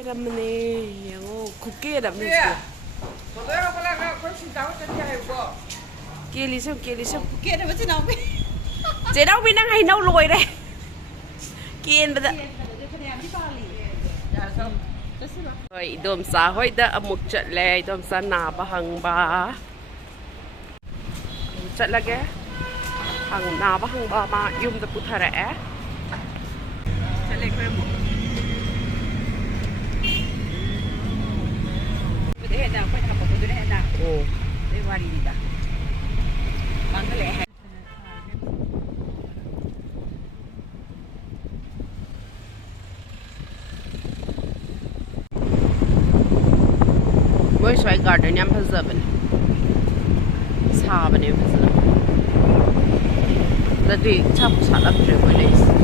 깨라면에 영어 국깨라면 저도야 그러가 훨씬 나오지 않고 깨리셔 kia này vẫn chưa nấu chế đâu biết năng hay nấu lùi đây kiên bây giờ rồi đom xã hội đã một trận lệ đom xã nà bà hằng bà trận là cái hằng nà bà hằng bà mà dùng tập bút thà rẻ trận lệ quên một để hẹn nào quay thăm một cái hẹn nào để qua đi đã mang cái lệ 뭐 저희 가든 양 파서번 사번에 파서 나도 차부 사람 들고 있어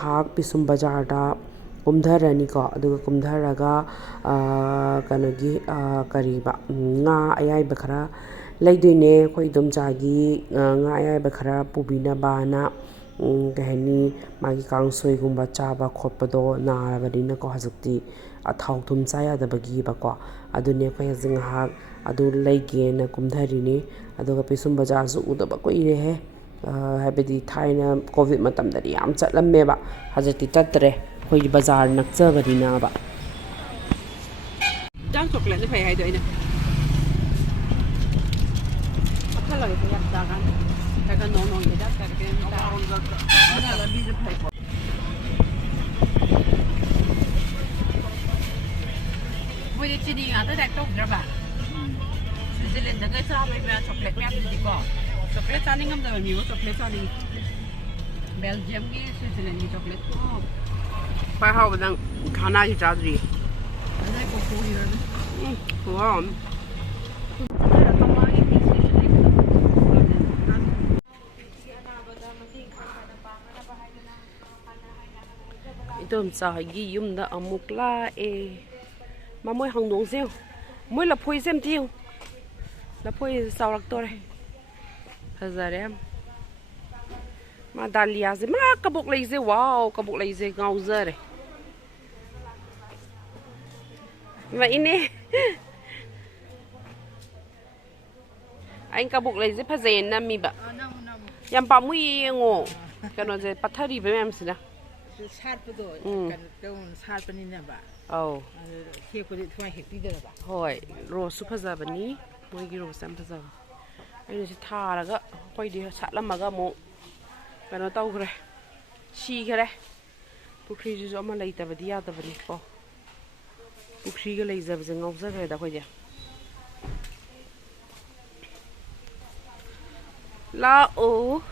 ꯍꯥꯛ ꯄꯤꯁꯨꯝ ꯕꯖꯥꯔꯗ ꯀꯨꯝꯊꯔꯅꯤꯀꯣ ꯑꯗꯨꯒ ꯀꯨꯝꯊꯔꯒ ꯀꯩꯅꯣꯒꯤ ꯀꯔꯤꯕ ꯉꯥ ꯑꯌꯥꯏꯕ ꯈꯔ ꯂꯩꯗꯣꯏꯅꯦ ꯑꯩꯈꯣꯏ ꯏꯗꯣꯝꯆꯥꯒꯤ ꯉꯥ ꯑꯌꯥꯏꯕ ꯈꯔ ꯄꯨꯕꯤꯅꯕꯅ ꯀꯩ ꯍꯥꯏꯅꯤ ꯃꯥꯒꯤ ꯀꯥꯡꯁꯣꯏꯒꯨꯝꯕ ꯆꯥꯕ ꯈꯣꯠꯄꯗꯣ ꯅꯥꯔꯕꯅꯤꯅꯀꯣ ꯍꯧꯖꯤꯛꯇꯤ ꯊꯥꯎ ꯊꯨꯝ ꯆꯥ ꯌꯥꯗꯕꯒꯤꯕꯀꯣ ꯑꯗꯨꯅꯦ ꯑꯩꯈꯣꯏ ꯍꯧꯖꯤꯛ ꯉꯥꯏꯍꯥꯛ ꯑꯗꯨ ꯂꯩꯒꯦꯅ ꯀꯨꯝꯊꯔꯤꯅꯤ ꯑꯗꯨꯒ ꯄꯤꯁꯨꯝ ꯕꯖꯥꯔꯁꯨ ꯎꯗꯕ ꯀꯨꯏꯔꯦꯍꯦ ꯍꯥꯏꯕꯗꯤ ꯊꯥꯏꯅ ꯀꯣꯚꯤꯗ ꯃꯇꯝꯗꯗꯤ ꯌꯥꯝ ꯆꯠꯂꯝꯃꯦꯕ ꯍꯧꯖꯤꯛꯇꯤ ꯆꯠꯇ꯭ꯔꯦ ꯑꯩꯈꯣꯏꯒꯤ ꯕꯖꯥꯔ ꯅꯛꯆꯕꯅꯤꯅꯕ ꯆꯥꯡ ꯆꯣꯀ꯭ꯂꯦꯠꯁꯦ ꯐꯩ ꯍꯥꯏꯗꯣ ꯑꯩꯅ ꯄꯛꯊꯠꯂꯒ ꯌꯥꯝ ꯆꯥꯀꯥꯟꯗ ꯈꯔ ꯅꯣꯡꯒꯤ ꯍꯤꯗꯥꯛ ꯀꯩꯅꯣ ꯂꯝꯕꯤꯁꯨ ꯐꯩ ꯃꯣꯏꯗꯤ ꯆꯤꯅꯤ ꯉꯥꯛꯇ ꯗꯥꯏꯔꯦꯛ ꯇꯧꯗ꯭ꯔꯕ ꯁ꯭ꯋꯤꯖꯔꯂꯦꯟꯗꯒ ꯆꯥꯕꯩꯕ ꯆꯣꯀ꯭ꯂꯦꯠ ꯃꯌꯥꯝꯗꯨꯗꯤꯀꯣ ꯆꯣꯀ꯭ꯂꯦꯠ ꯆꯥꯅꯤꯡꯉꯝꯗꯕ ꯃꯤꯕꯨ ꯆꯣꯀ꯭ꯂꯦꯠ ꯆꯥꯅꯤꯡꯉꯤ ꯕꯦꯜꯖꯤꯌꯝꯒꯤ ꯁ꯭ꯋꯤꯖꯔꯂꯦꯟꯒꯤ ꯆꯣꯀ꯭ꯂꯦꯠ ꯈ꯭ꯋꯥꯏ ꯍꯥꯎꯕꯗꯪ ꯘꯥꯅꯥꯒꯤ ꯆꯥꯗ꯭ꯔꯤ ꯑꯗꯩ ꯀꯣꯀꯣꯒꯤ ꯋꯥꯎ 이놈 자기 юм다 ꯑꯃꯨꯛ ꯂꯥꯛꯑꯦ ꯃꯃꯣꯏ ꯍꯪꯗꯣꯡꯁꯦ ꯃꯣꯏ ꯂꯐꯣꯏꯁꯦ ꯑꯝꯇ ꯌꯦꯡꯉꯨ ꯂꯐꯣꯏꯁꯦ ꯆꯥꯎꯔꯛꯇꯣꯔꯦ ꯐꯖꯔꯦ ꯃꯥ ꯗꯥꯂꯤꯌꯥꯁꯦ ꯃꯥ ꯀꯕꯣꯛ ꯂꯩꯁꯦ ꯋꯥꯎ ꯀꯕꯣꯛ ꯂꯩꯁꯦ ꯉꯥꯎꯖꯔꯦ ꯏꯃꯥ ꯏꯅꯦ ꯑꯩꯅ ꯀꯕꯣꯛ ꯂꯩꯁꯦ ꯐꯖꯩꯌꯦꯅ ꯅꯝꯃꯤꯕ ꯌꯥꯝ ꯄꯥꯝꯃꯨꯏꯌꯦ ꯌꯦꯡꯉꯣ ꯀꯩꯅꯣꯁꯦ ꯄꯠꯊꯔꯤꯕ ꯃꯌꯥꯝꯁꯤꯅ ꯁꯥꯠꯄꯗꯣ ꯀꯩꯅꯣ ꯁꯥꯠꯄꯅꯤꯅꯕ ꯑꯧ ꯍꯦꯛꯄꯗꯤ ꯁꯨꯃꯥꯏꯅ ꯍꯦꯛꯄꯤꯗꯅꯕ ꯍꯣꯏ ꯔꯣꯁꯁꯨ ꯐꯖꯕꯅꯤ ꯃꯣꯏꯒꯤ ꯔꯣꯁ ꯌꯥꯝ ꯐꯖꯕꯅꯤ ꯑꯩꯅ ꯁꯤ ꯊꯥꯔꯒ ꯑꯩꯈꯣꯏꯗꯤ ꯁꯥꯠꯂꯝꯃꯒ ꯑꯃꯨꯛ ꯀꯩꯅꯣ ꯇꯧꯈ꯭ꯔꯦ ꯁꯤꯈ꯭ꯔꯦ ꯄꯨꯈ꯭ꯔꯤꯁꯤꯁꯨ ꯑꯃ ꯂꯩꯇꯕꯗꯤ ꯌꯥꯗꯕꯅꯤꯀꯣ ꯄꯨꯈ꯭ꯔꯤꯒ ꯂꯩꯖꯕꯁꯦ ꯉꯥꯎꯖꯈ꯭ꯔꯦꯗ ꯑꯩꯈꯣꯏꯗꯤ ꯂꯥꯛꯑꯣ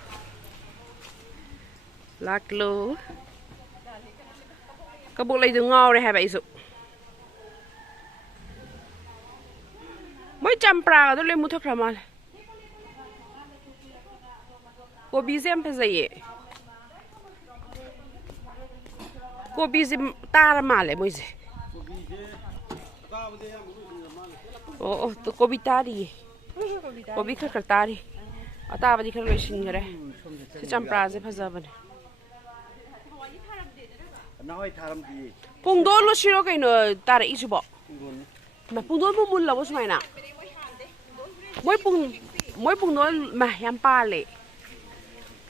ꯂꯥꯛꯂꯣ ꯀꯕꯣꯛ ꯂꯩꯗꯣ ꯉꯥꯎꯔꯦ ꯍꯥꯏꯕ ꯑꯩꯁꯨ ꯃꯣꯏ ꯆꯝꯄ꯭ꯔꯥꯒꯗꯣ ꯂꯣꯏ ꯃꯨꯊꯠꯈ꯭ꯔ ꯃꯥꯜꯂꯦ ꯀꯣꯕꯤꯁꯦ ꯌꯥꯝ ꯐꯖꯩꯌꯦ ꯀꯣꯕꯤꯁꯦ ꯇꯥꯔ ꯃꯥꯜꯂꯦ ꯃꯣꯏꯁꯦ ꯑꯣ ꯑꯣ ꯀꯣꯕꯤ ꯇꯥꯔꯤꯌꯦ ꯀꯣꯕꯤ ꯈꯔ ꯈꯔ ꯇꯥꯔꯤ ꯑꯇꯥꯕꯗꯤ ꯈꯔ ꯂꯣꯏꯁꯤꯟꯈꯔꯦ ꯁꯤ ꯆꯝꯄ꯭ꯔꯥꯁꯦ ꯐꯖꯕꯅꯦ ꯄꯨꯡꯗꯣꯟ ꯂꯣꯁꯤꯔꯣ ꯀꯩꯅꯣ ꯇꯥꯔꯛꯏꯁꯤꯕꯣ ꯄꯨꯡꯗꯣꯟꯕꯨ ꯃꯨꯜꯂꯕꯣ ꯁꯨꯃꯥꯏꯅ ꯃꯣꯏ ꯄꯨꯡꯗꯣꯟ ꯌꯥꯝ ꯄꯥꯜꯂꯦ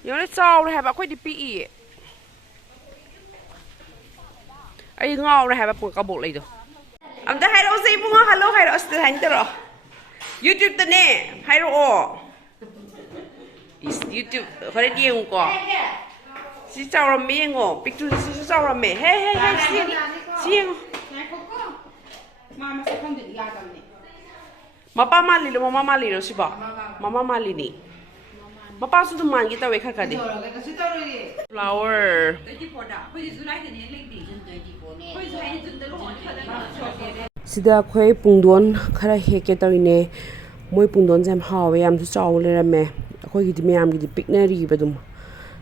ꯌꯦꯡꯉꯣ ꯆꯥꯎꯔꯦ ꯍꯥꯏꯕ ꯑꯩꯈꯣꯏꯗꯤ ꯄꯤꯛꯏꯌꯦ ꯑꯩ ꯉꯥꯎꯔꯦ ꯍꯥꯏꯕ ꯀꯕꯣꯛ ꯂꯩꯗꯣ ꯑꯝꯇ ꯍꯥꯏꯔꯛꯑꯣꯁꯦ ꯏꯕꯨꯡꯉꯣ ꯍꯜꯂꯣ ꯍꯥꯏꯔꯛꯑꯣ ꯁꯤꯗ ꯍꯥꯏꯅ ꯇꯧꯔꯛꯑꯣ ꯌꯨꯇ꯭ꯌꯨꯕꯇꯅꯦ ꯍꯥꯏꯔꯛꯑꯣ ꯌꯨꯇ꯭ꯌꯨꯕ ꯍꯣꯔꯦꯟ ꯌꯦꯡꯉꯨꯀꯣ ꯁꯤ ꯆꯥꯎꯔꯝꯃꯦ ꯌꯦꯡꯉꯣ ꯄꯤꯛꯇ꯭ꯔꯨꯁꯤꯁꯨ ꯆꯥꯎꯔꯝꯃꯦ ꯍꯦ ꯁꯤ ꯌꯦꯡꯉꯣ ꯃꯄꯥ ꯃꯥꯜꯂꯤꯔꯣ ꯃꯃꯥ ꯃꯥꯜꯂꯤꯔꯣ ꯁꯤꯕꯣ ꯃꯃꯥ ꯃꯥꯜꯂꯤꯅꯤ ꯃꯄꯥꯁꯨ ꯑꯗꯨꯝ ꯃꯥꯟꯒꯦ ꯇꯧꯋꯦ ꯈꯔ ꯈꯔꯗꯤ ꯐ꯭ꯂꯥꯋꯔ ꯁꯤꯗ ꯑꯩꯈꯣꯏ ꯄꯨꯡꯗꯣꯟ ꯈꯔ ꯍꯦꯛꯀꯦ ꯇꯧꯔꯤꯅꯦ ꯃꯣꯏ ꯄꯨꯡꯗꯣꯟꯁꯦ ꯌꯥꯝ ꯍꯥꯎꯋꯦ ꯌꯥꯝꯁꯨ ꯆꯥꯎ ꯂꯩꯔꯝꯃꯦ ꯑꯩꯈꯣꯏꯒꯤꯗꯤ ꯃꯌꯥꯝꯒꯤꯗꯤ ꯄꯤꯛꯅꯔꯤꯕ ꯑꯗꯨꯝ